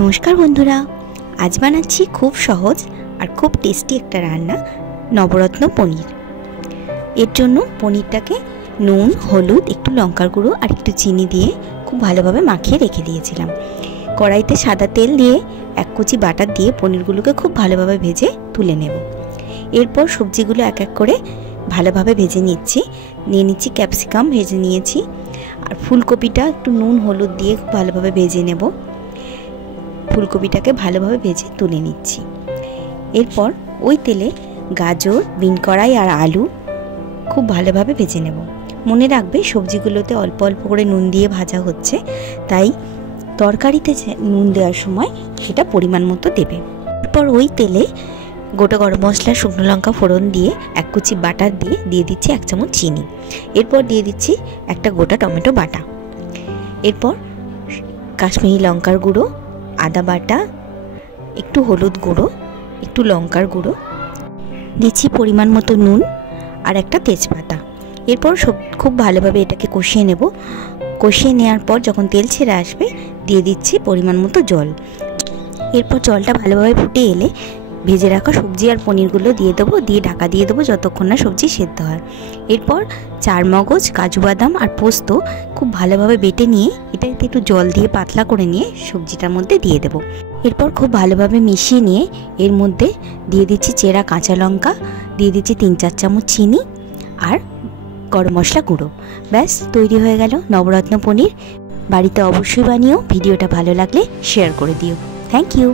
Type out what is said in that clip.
নমস্কার বন্ধুরা, আজ বানাচ্ছি খুব সহজ আর খুব টেস্টি একটা রান্না, নবরত্ন পনির। এর জন্য পনিরটাকে নুন, হলুদ, একটু লঙ্কার গুঁড়ো আর একটু চিনি দিয়ে খুব ভালোভাবে মাখিয়ে রেখে দিয়েছিলাম। কড়াইতে সাদা তেল দিয়ে এক কুচি বাটার দিয়ে পনিরগুলোকে খুব ভালোভাবে ভেজে তুলে নেব। এরপর সবজিগুলো এক এক করে ভালোভাবে ভেজে নিচ্ছি। নিয়ে নিচ্ছি ক্যাপসিকাম, ভেজে নিয়েছি, আর ফুলকপিটা একটু নুন হলুদ দিয়ে খুব ভালোভাবে ভেজে নেব। ফুলকপিটাকে ভালোভাবে ভেজে তুলে নিচ্ছি। এরপর ওই তেলে গাজর, বিন কড়াই আর আলু খুব ভালোভাবে ভেজে নেব। মনে রাখবে সবজিগুলোতে অল্প অল্প করে নুন দিয়ে ভাজা হচ্ছে, তাই তরকারিতে নুন দেওয়ার সময় সেটা পরিমাণ মতো দেবে। এরপর ওই তেলে গোটা গরম মশলা, শুকনো লঙ্কা ফোড়ন দিয়ে এক কুচি বাটার দিয়ে দিচ্ছি 1 চামচ চিনি। এরপর দিয়ে দিচ্ছি একটা গোটা টমেটো বাটা। এরপর কাশ্মীরি লঙ্কার গুঁড়ো, আদা বাটা, একটু হলুদ গুঁড়ো, একটু লঙ্কার গুঁড়ো, দিচ্ছি পরিমাণ মতো নুন আর একটা তেজপাতা। এরপর খুব ভালোভাবে এটাকে কষিয়ে নেব। কষিয়ে নেওয়ার পর যখন তেল ছেড়ে আসবে দিয়ে দিচ্ছি পরিমাণ মতো জল। এরপর জলটা ভালোভাবে ফুটে এলে ভেজে রাখা সবজি আর পনিরগুলো দিয়ে দেবো, দিয়ে ঢাকা দিয়ে দেবো যতক্ষণ না সবজি সেদ্ধ হয়। এরপর চারমগজ, কাজু বাদাম আর পোস্ত খুব ভালোভাবে বেটে নিয়ে এটাতে একটু জল দিয়ে পাতলা করে নিয়ে সবজিটার মধ্যে দিয়ে দেবো। এরপর খুব ভালোভাবে মিশিয়ে নিয়ে এর মধ্যে দিয়ে দিচ্ছি চেরা কাঁচা লঙ্কা, দিয়ে দিচ্ছি 3-4 চামচ চিনি আর গরম মশলা গুঁড়ো। ব্যাস তৈরি হয়ে গেল নবরত্ন পনির। বাড়িতে অবশ্যই বানিও। ভিডিওটা ভালো লাগলে শেয়ার করে দিও। Thank you.